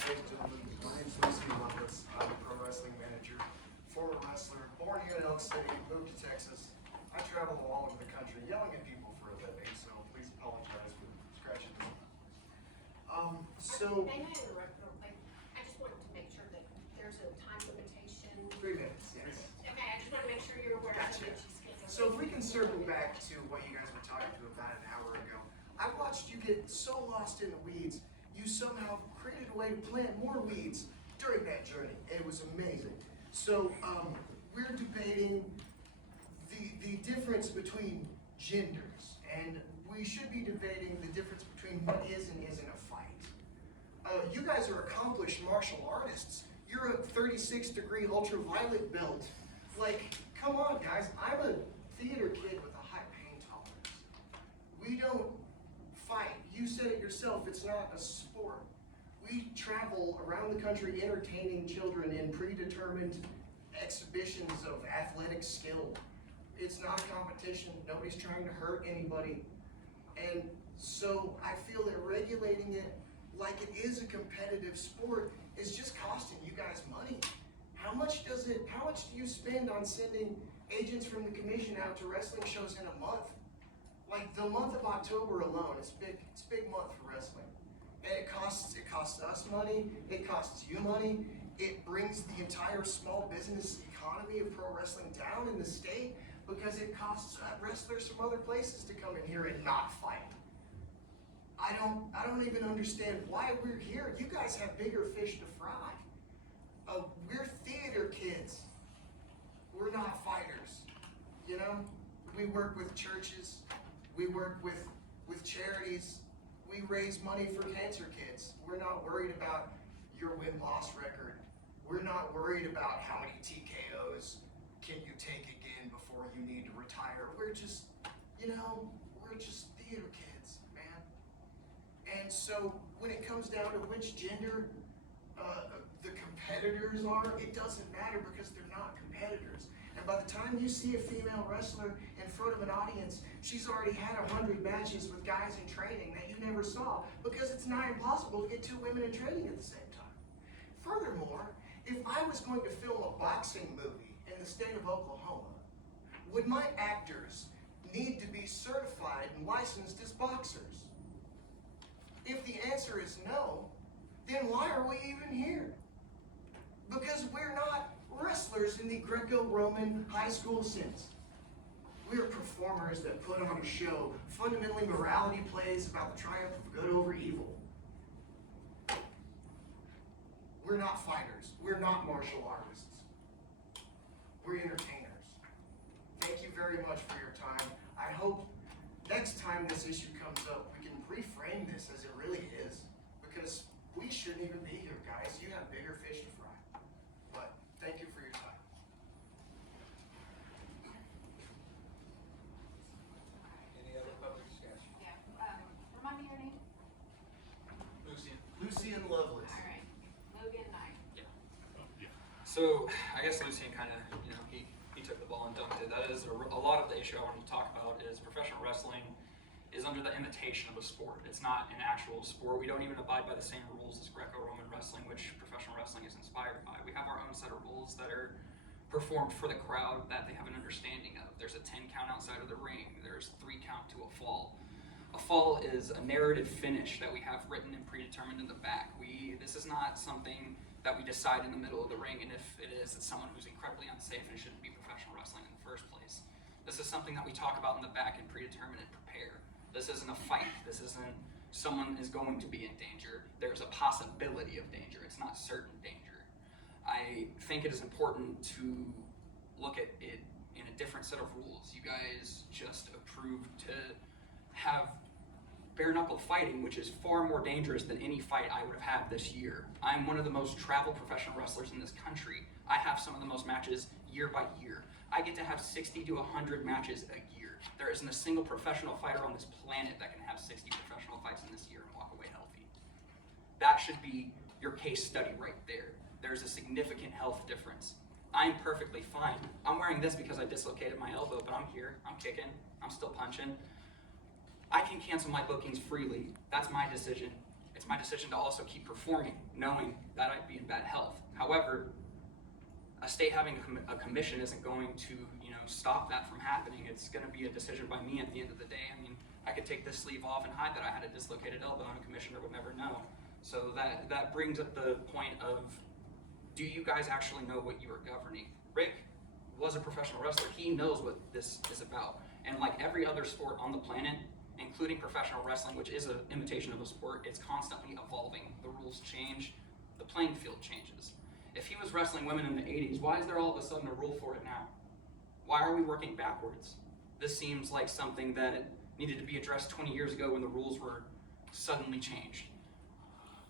Ladies and gentlemen, my name is Lucian Loveless. I'm a pro wrestling manager, former wrestler, born here in Elk City, moved to Texas. I travel all over the country yelling at people for a living, so please apologize for scratching this. So, May I interrupt real quick? I just wanted to make sure that there's a time limitation. 3 minutes, yes. Okay, I just want to make sure you're aware of Gotcha. it. She's getting- So if we can circle back to what you guys were talking to about an hour ago, I watched you get so lost in the weeds, you somehow created a way to plant more weeds during that journey. It was amazing. So we're debating the difference between genders, and we should be debating the difference between what is and isn't a fight. You guys are accomplished martial artists. You're a 36-degree ultraviolet build. Like, come on, guys. I'm a theater kid with a high pain tolerance. We don't fight. You said it yourself. It's not a sport. We travel around the country entertaining children in predetermined exhibitions of athletic skill. It's not a competition. Nobody's trying to hurt anybody. And so I feel that regulating it like it is a competitive sport is just costing you guys money. How much do you spend on sending agents from the commission out to wrestling shows in a month? Like the month of October alone, it's a big month for wrestling. And it costs us money, it costs you money, it brings the entire small business economy of pro wrestling down in the state because it costs wrestlers from other places to come in here and not fight. I don't even understand why we're here. You guys have bigger fish to fry. We're theater kids. We're not fighters. You know? We work with churches. We work with charities. We raise money for cancer kids. We're not worried about your win-loss record. We're not worried about how many TKOs can you take again before you need to retire. We're just theater kids, man. And so when it comes down to which gender the competitors are, it doesn't matter because they're not competitors. And by the time you see a female wrestler in front of an audience, she's already had 100 matches with guys in training that you never saw because it's nigh impossible to get 2 women in training at the same time. Furthermore, if I was going to film a boxing movie in the state of Oklahoma, would my actors need to be certified and licensed as boxers? If the answer is no, then why are we even here? Because we're not wrestlers in the Greco-Roman high school sense. We're performers that put on a show, fundamentally morality plays about the triumph of good over evil. We're not fighters. We're not martial artists. We're entertainers. Thank you very much for your time. I hope next time this issue comes up, we can reframe this as it really is, because we shouldn't even be here, guys. You have bigger fish to fry. But thank you for your time. Any other public discussion? Yeah, remind me your name? Lucian Lovelace. All right, Logan Knight. So I guess Lucian kind of, he took the ball and dunked it. That is a lot of the issue I wanted to talk about is professional wrestling is under the imitation of a sport. It's not an actual sport. We don't even abide by the same rules as Greco-Roman wrestling, which professional wrestling is inspired by. We have our own set of rules that are performed for the crowd that they have an understanding of. There's a 10 count outside of the ring. There's 3 count to a fall. A fall is a narrative finish that we have written and predetermined in the back. This is not something that we decide in the middle of the ring, and if it is, it's someone who's incredibly unsafe and it shouldn't be professional wrestling in the first place. This is something that we talk about in the back and predetermine and prepare. This isn't a fight. This isn't someone is going to be in danger. There's a possibility of danger. It's not certain danger. I think it is important to look at it in a different set of rules. You guys just approved to have bare knuckle fighting, which is far more dangerous than any fight I would have had this year. I'm one of the most traveled professional wrestlers in this country. I have some of the most matches year by year. I get to have 60 to 100 matches a year. There isn't a single professional fighter on this planet that can have 60 professional fights in this year and walk away healthy. That should be your case study right there. There's a significant health difference. I'm perfectly fine. I'm wearing this because I dislocated my elbow, but I'm here, I'm kicking, I'm still punching. I can cancel my bookings freely. That's my decision. It's my decision to also keep performing, knowing that I'd be in bad health. However, a state having a commission isn't going to, stop that from happening. It's going to be a decision by me at the end of the day. I mean, I could take this sleeve off and hide that I had a dislocated elbow, and a commissioner would never know. So that brings up the point of, do you guys actually know what you are governing? Rick was a professional wrestler. He knows what this is about. And like every other sport on the planet, including professional wrestling, which is an imitation of a sport, it's constantly evolving. The rules change, the playing field changes. If he was wrestling women in the 80s, why is there all of a sudden a rule for it now? Why are we working backwards? This seems like something that needed to be addressed 20 years ago when the rules were suddenly changed.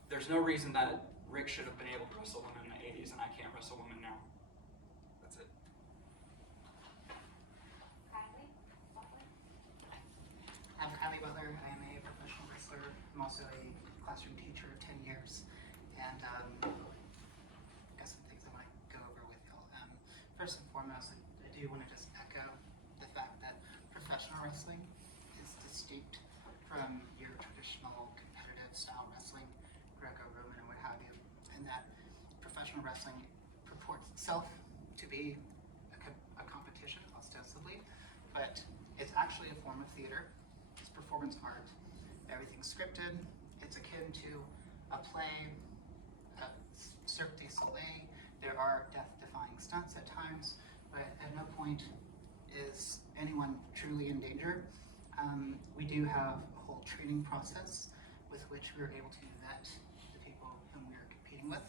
There's no reason that Rick should have been able to wrestle women in the 80s and I can't wrestle women now. That's it. Kylie Butler? I'm Kylie Butler. I am a professional wrestler. I'm also a classroom teacher of 10 years. And got some things I want to go over with y'all. First and foremost, I do want to just echo the fact that professional wrestling is distinct from your traditional competitive style wrestling, Greco-Roman and what have you. And that professional wrestling purports itself to be a competition, ostensibly, but it's actually a form of theater. It's performance art. Everything's scripted. It's akin to a play, a Cirque du Soleil. There are death-defying stunts at times, but at no point is anyone truly in danger. We do have a whole training process with which we are able to vet the people whom we are competing with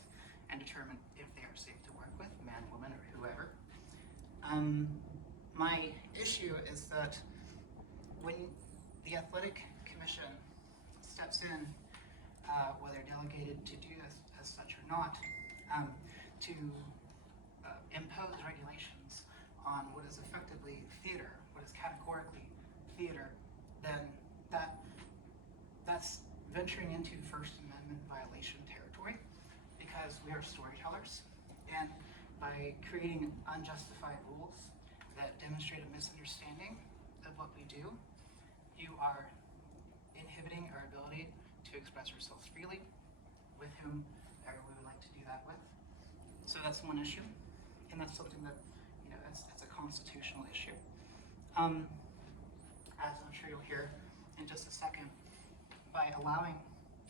and determine if they are safe to work with, man, woman, or whoever. My issue is that when the athletic commission steps in, whether delegated to do this as such or not, to impose regulations on what is effectively theater, what is categorically theater, then that's venturing into First Amendment violation territory, because we are storytellers, and by creating unjustified rules that demonstrate a misunderstanding of what we do, you are inhibiting our ability to express ourselves freely with whomever we would like to do that with. So that's one issue, and that's something that, that's a constitutional issue. As I'm sure you'll hear in just a second, by allowing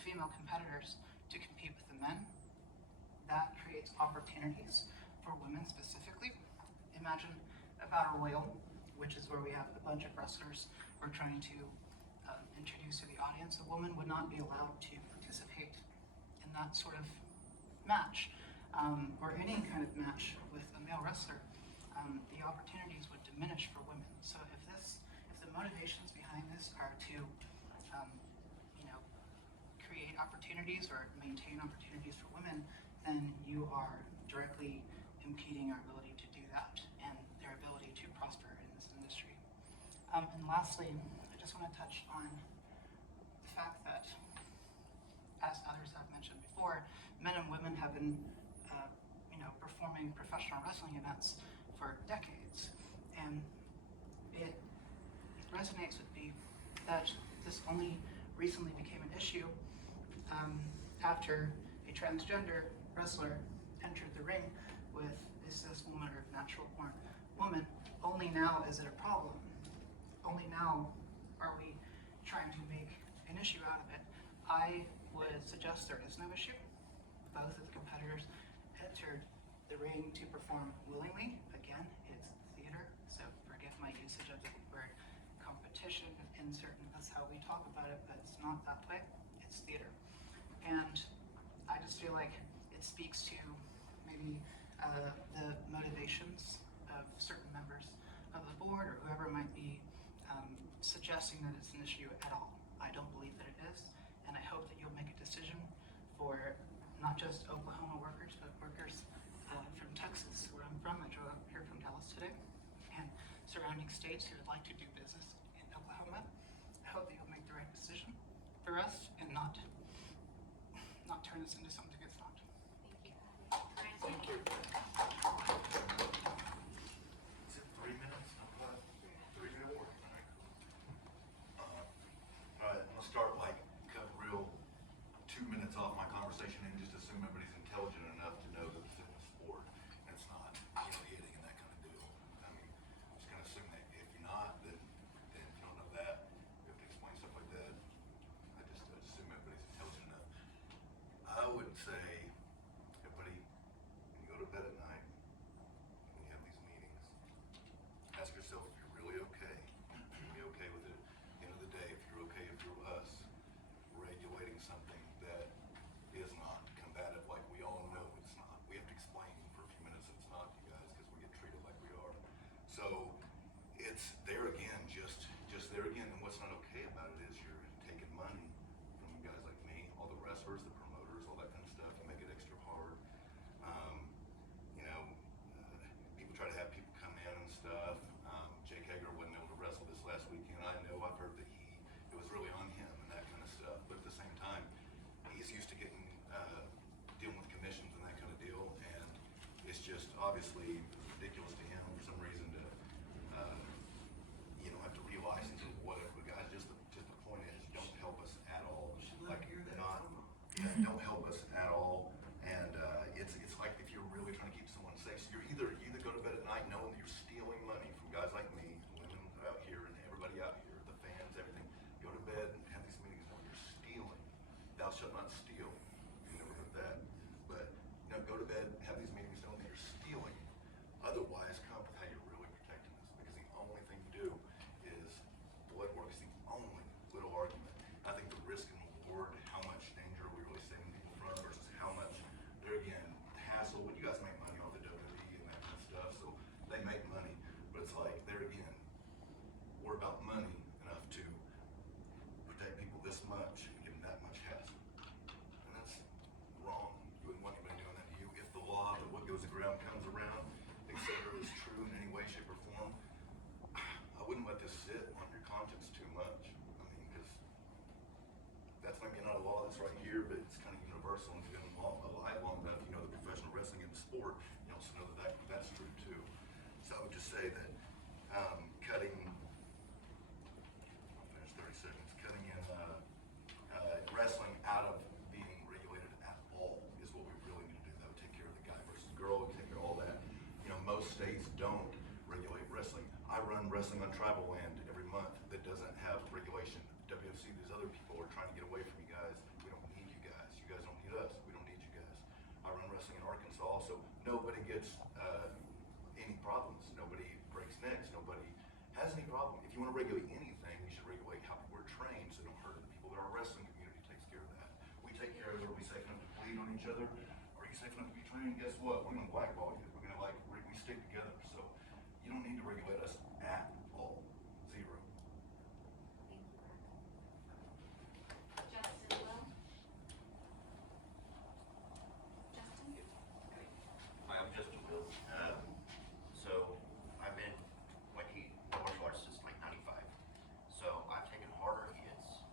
female competitors to compete with the men, that creates opportunities for women specifically. Imagine a battle royal, which is where we have a bunch of wrestlers we're trying to introduce to the audience. A woman would not be allowed to participate in that sort of match, or any kind of match with a male wrestler. The opportunities would diminish for women. So if the motivations behind this are to create opportunities or maintain opportunities for women, then you are directly impeding our ability to do that and their ability to prosper in this industry. And lastly, I just want to touch on the fact that, as others have mentioned before, men and women have been performing professional wrestling events for decades, and it resonates with me that this only recently became an issue after a transgender wrestler entered the ring with a cis woman or natural-born woman. Only now is it a problem. Only now are we trying to make an issue out of it. I would suggest there is no issue. Both of the competitors entered the ring to perform willingly. Again, it's theater, so forgive my usage of the word competition in certain, that's how we talk about it, but it's not that way. It's theater. And I just feel like it speaks to maybe the motivations of certain members of the board or whoever might be suggesting that it's an issue at all. I don't believe that it is, and I hope that you'll make a decision for not just Oklahoma workers, but workers from Texas, where I'm from. I drove up here from Dallas today, and surrounding states who would like to do business in Oklahoma. I hope that you'll make the right decision for us and not turn this into something it's not. Thank you. Thank you. Is it 3 minutes? 3-minute warning, right? All right, I'm gonna start like cut real 2 just obviously ridiculous to him for some reason to, have to relicense it, whatever. But guys, just the point is, don't help us at all. Like, don't help us at all. And it's like if you're really trying to keep someone safe, so you either go to bed at night knowing that you're stealing money from guys like me, women out here, and everybody out here, the fans, everything. Go to bed and have these meetings knowing you're stealing. Thou shalt not steal. You never heard that. But go to bed and have these meetings knowing that you're stealing. Otherwise, come with how you're really protecting us. Because the only thing you do is blood work is the only little argument. I think the risk and reward, how much danger are we really saving people from versus how much they're again hassle. When you guys make money off the WWE and that kind of stuff, so they make money, but it's like there again, we're about money enough to protect people this much and give them that much hassle. And that's wrong. You wouldn't want anybody doing that to you. If the law that what goes around comes around, etc., is true in any way, shape, or form, I wouldn't let this sit on your conscience too much. I mean, because that's maybe not a law that's right here, but it's kind of universal. And if you've been alive long enough, you know the professional wrestling and the sport, you also know that that's true too. So I would just say that cutting, there's 30 seconds, cutting in wrestling out of being regulated at all is what we really need to do. That would take care of the guy versus girl, take care of all that. Most states don't regulate wrestling. I run wrestling on tribal land every month that doesn't have regulation. WFC, these other people are trying to get away from you guys. We don't need you guys. You guys don't need us. We don't need you guys. I run wrestling in Arkansas, so nobody gets any problems. Nobody breaks necks. Nobody has any problem. If you want to regulate anything, you should regulate how people are trained so they don't hurt the people. But our wrestling community takes care of that. We take care of it. Are we safe enough to bleed on each other? Are you safe enough to be trained? Guess what? We're going to blackball you. We're going to we stick together. So you don't need to regulate us at all. Zero. Justin Will? Justin? Hi, I'm Justin Will. So I've been in martial arts since like 95. So I've taken harder hits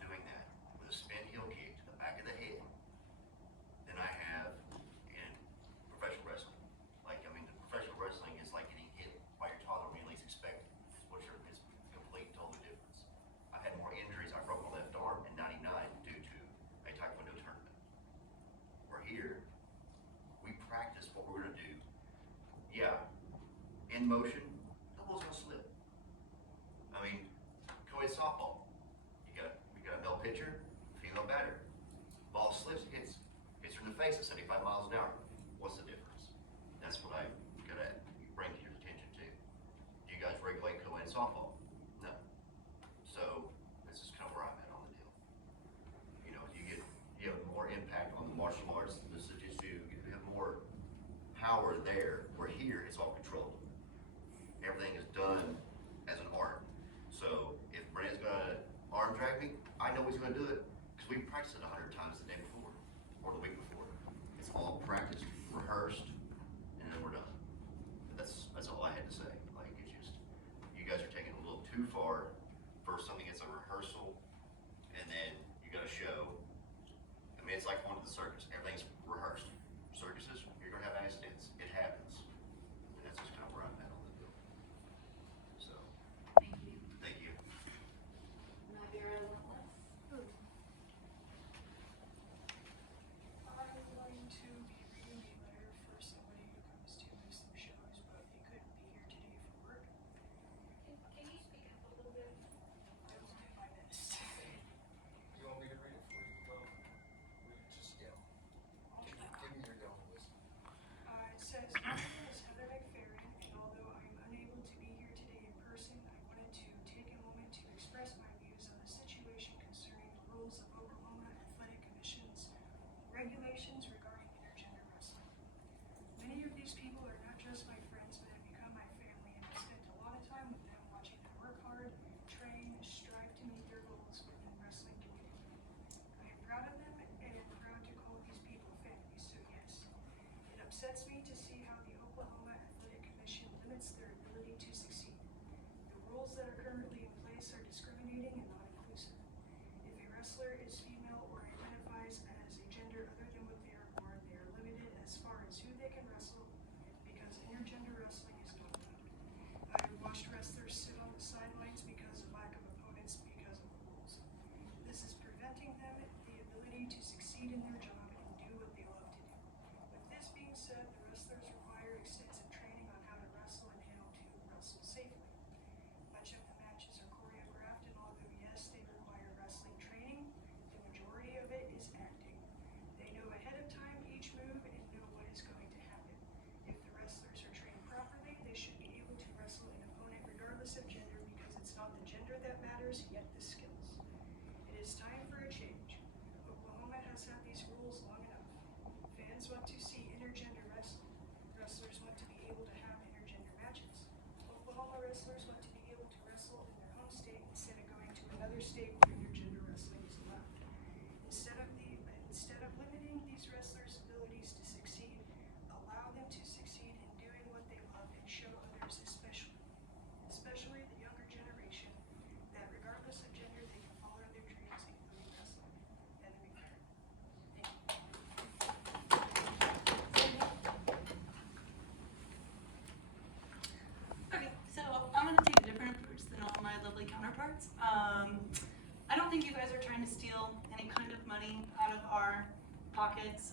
doing that with a spin heel kick to the back of the head than I have in professional wrestling. The professional wrestling is like getting hit by your toddler when you least expect it. It's complete total difference. I've had more injuries. I broke my left arm in 99 due to a Taekwondo tournament. We're here. We practice what we're gonna do. Yeah, in motion, the ball's gonna slip. Co-ed softball. We got a male pitcher, female batter. Ball slips, hits her in the face at 75 miles an hour. What's the difference? That's what I gotta bring to your attention to. Do you guys regulate co-ed softball? No. So this is kind of where I'm at on the deal. You have more impact on the martial arts, the jiu-jitsu, you have more power there. Where here, it's all controlled. Everything is done as an art. So if Brandon's gonna arm drag me, I know he's gonna do it because we practiced it 100 times the day before or the week before. It's all practiced, rehearsed, and then we're done. That's all I had to say. It's just you guys are taking it a little too far for something that's a rehearsal, and then you got to show. It's like going to the circus. Everything's rehearsed. Circuses, you're gonna have accidents. It happens, and that's just kind of where I'm at on the deal. So, Thank you. thank you. Navira Lillis? I'm going to be reading a letter for somebody who comes to some shows, but they couldn't be here today for work. Can you speak up a little bit? I will do my best. succeed in their job and do what they love to do. With this being said, the wrestlers require extensive training on how to wrestle and how to wrestle safely. Much of the matches are choreographed, and although yes, they require wrestling training, the majority of it is acting. They know ahead of time each move and know what is going to happen. If the wrestlers are trained properly, they should be able to wrestle an opponent regardless of gender, because it's not the gender that matters, yet the skills. It is time for a change. Oklahoma has had these rules long enough. Fans want to see intergender wrestling. Wrestlers want to be able to have intergender matches. Oklahoma wrestlers want to be able to wrestle in their home state instead of going to another state where intergender wrestling is allowed. Instead of limiting these wrestlers' abilities to succeed, allow them to succeed in doing what they love and show others, especially the younger generation, that regardless of gender, they can follow their dreams, including wrestling. And to be fair. Okay, so I'm gonna take a different approach than all my lovely counterparts. I don't think you guys are trying to steal any kind of money out of our pockets.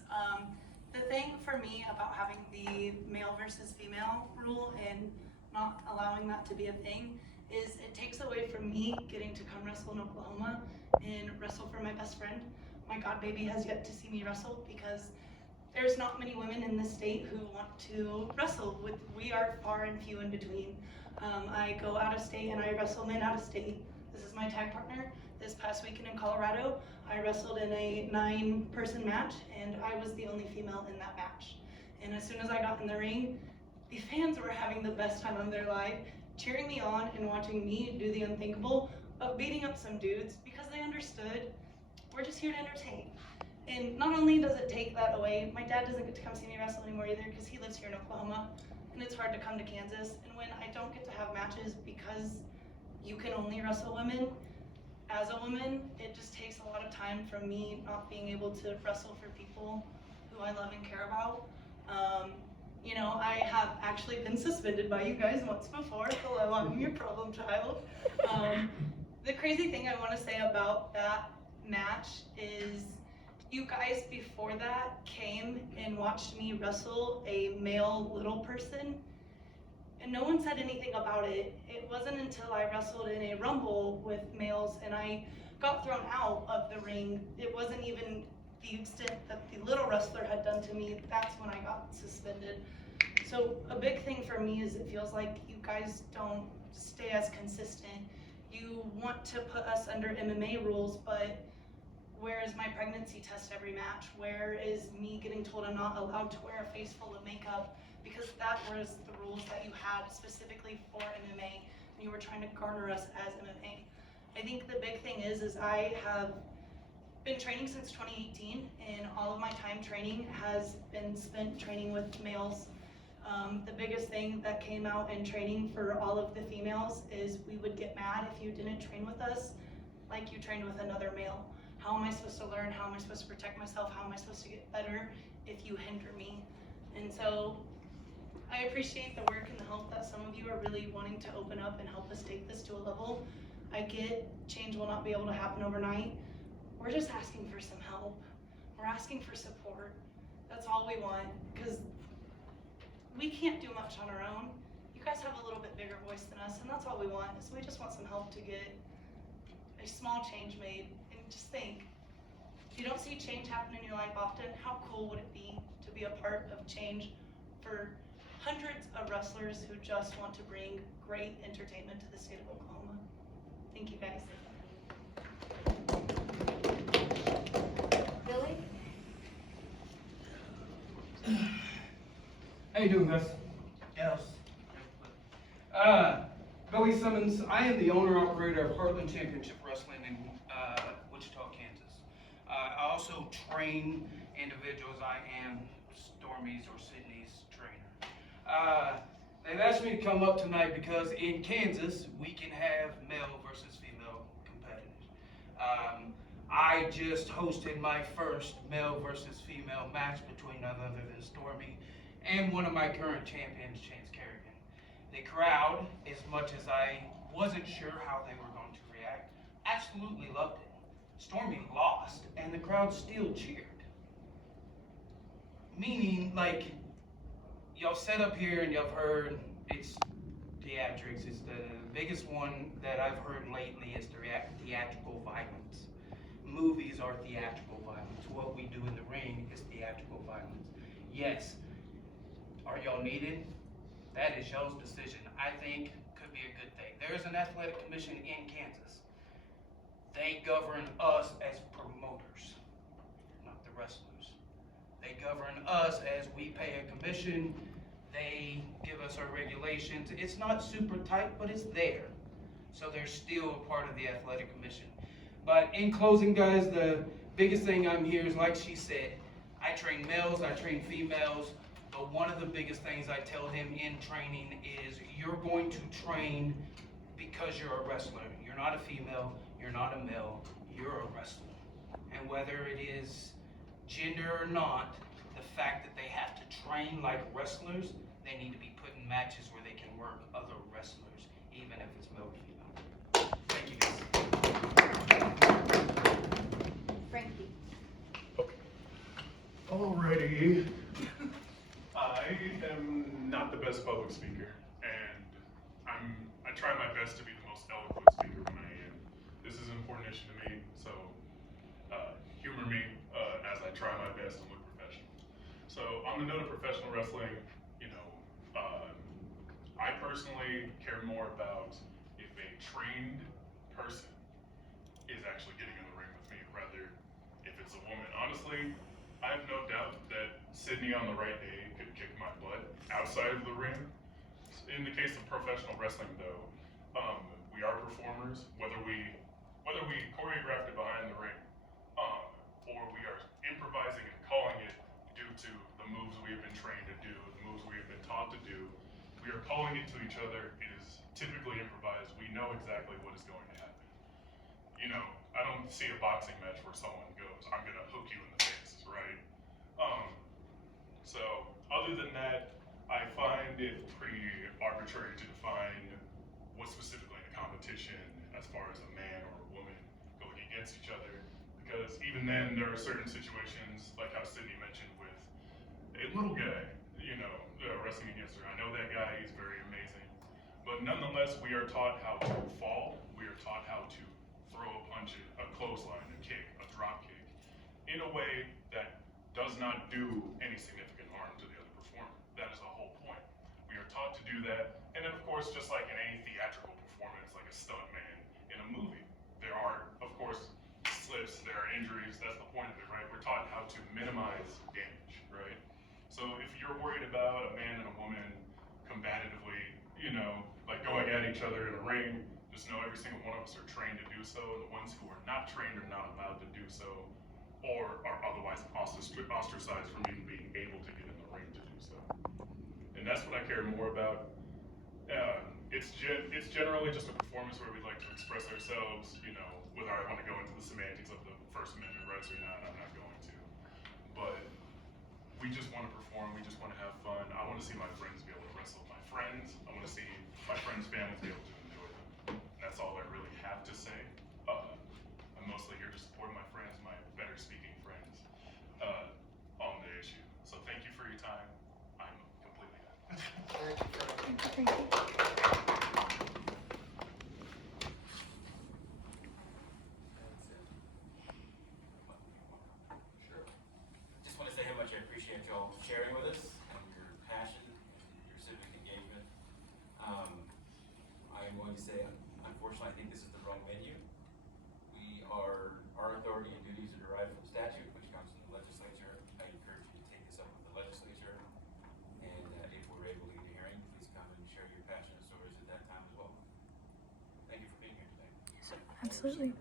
The thing for me about having the male versus female rule and not allowing that to be a thing is it takes away from me getting to come wrestle in Oklahoma and wrestle for my best friend. My god baby has yet to see me wrestle because there's not many women in this state who want to wrestle. We are far and few in between. I go out of state and I wrestle men out of state. This is my tag partner. This past weekend in Colorado, I wrestled in a 9-person match and I was the only female in that match. And as soon as I got in the ring, the fans were having the best time of their life, cheering me on and watching me do the unthinkable of beating up some dudes because they understood we're just here to entertain. And not only does it take that away, my dad doesn't get to come see me wrestle anymore either because he lives here in Oklahoma and it's hard to come to Kansas. And when I don't get to have matches because you can only wrestle women, as a woman, it just takes a lot of time from me not being able to wrestle for people who I love and care about. You know, I have actually been suspended by you guys once before. Hello, I'm your problem child. The crazy thing I want to say about that match is you guys before that came and watched me wrestle a male little person and no one said anything about it. It wasn't until I wrestled in a rumble with males and I got thrown out of the ring. It wasn't even the extent that the little wrestler had done to me. That's when I got suspended. So a big thing for me is it feels like you guys don't stay as consistent. You want to put us under MMA rules, but where is my pregnancy test every match? Where is me getting told I'm not allowed to wear a face full of makeup? Because that was the rules that you had specifically for MMA when you were trying to garner us as MMA. I think the big thing is I have been training since 2018 and all of my time training has been spent training with males. The biggest thing that came out in training for all of the females is we would get mad if you didn't train with us like you trained with another male. How am I supposed to learn? How am I supposed to protect myself? How am I supposed to get better if you hinder me? And so I appreciate the work and the help that some of you are really wanting to open up and help us take this to a level. I get change will not be able to happen overnight. We're just asking for some help. We're asking for support. That's all we want, because we can't do much on our own. You guys have a little bit bigger voice than us, and that's all we want, is we just want some help to get a small change made. And just think, if you don't see change happen in your life often, how cool would it be to be a part of change for hundreds of wrestlers who just want to bring great entertainment to the state of Oklahoma. Thank you guys. Billy? How you doing, guys? Yes. Billy Simmons. I am the owner-operator of Heartland Championship Wrestling in Wichita, Kansas. I also train individuals. I am Stormy's or Sydney's trainer. They've asked me to come up tonight because in Kansas, we can have male versus female competitors. I just hosted my first male versus female match between none other than Stormy and one of my current champions, Chance Kerrigan. The crowd, as much as I wasn't sure how they were going to react, absolutely loved it. Stormy lost, and the crowd still cheered. Meaning, like, y'all set up here and y'all heard it's theatrics. It's the biggest one that I've heard lately is theatrical violence. Movies are theatrical violence. What we do in the ring is theatrical violence. Yes. Are y'all needed? That is y'all's decision. I think could be a good thing. There is an athletic commission in Kansas. They govern us as promoters, not the wrestlers. They govern us as we pay a commission. They give us our regulations. It's not super tight, but it's there. So they're still a part of the athletic commission. But in closing, guys, the biggest thing I'm here is, like she said, I train males, I train females, but one of the biggest things I tell them in training is you're going to train because you're a wrestler. You're not a female, you're not a male, you're a wrestler. And whether it is gender or not, the fact that they have to train like wrestlers, they need to be put in matches where they can work other wrestlers, even if it's male or female. Thank you, guys. Frankie. Alrighty. I am not the best public speaker, and I try my best to be the most eloquent speaker when I am. This is an important issue to me, so humor me as I try my best to look professional. So on the note of professional wrestling, I personally care more about if a trained person is actually getting in the ring with me, rather if it's a woman. Honestly, I have no doubt that Sydney on the right day could kick my butt outside of the ring. In the case of professional wrestling, though, we are performers, whether we choreographed it behind the ring, or we are improvising and calling it due to the moves we have been trained to do, the moves we have been taught to do. We are calling it to each other. It is typically improvised. We know exactly what is going to happen. I don't see a boxing match where someone goes, I'm gonna hook you in the face, right? So other than that, I find it pretty arbitrary to define what specifically in a competition as far as a man or a woman going against each other, because even then there are certain situations, like how Sydney mentioned with a little guy, wrestling against her. I know that guy, he's very amazing, but nonetheless, we are taught how to fall, we are taught how to throw a punch, a clothesline, a kick, a drop kick, in a way that does not do any significant harm to the other performer. That is the whole point. We are taught to do that, and then of course, just like in any theatrical performance, like a stuntman in a movie, there are, of course, slips, there are injuries, that's the point of it, right? We're taught how to minimize damage, right? So if you're worried about a man and a woman combatively, like going at each other in a ring, just know every single one of us are trained to do so, and the ones who are not trained are not allowed to do so, or are otherwise ostracized from even being able to get in the ring to do so. And that's what I care more about. It's generally just a performance where we like to express ourselves, whether I want to go into the semantics of the First Amendment rights or not, I'm not going to. But we just want to perform, we just want to have fun. I want to see my friends be able to wrestle with my friends. I want to see my friends' families be able to enjoy them. And that's all I really have to say. I'm mostly here to support my friends, my better speaking friends, on the issue. So thank you for your time. I'm completely done. Sure. Just want to say how much I appreciate y'all sharing with us and your passion and your civic engagement. I'm going to say, unfortunately, I think this is the wrong venue. Our authority and duties are derived from statute, which comes from the legislature. I encourage you to take this up with the legislature, and if we're able to get a hearing, please come and share your passionate stories at that time as well. Thank you for being here today. Absolutely.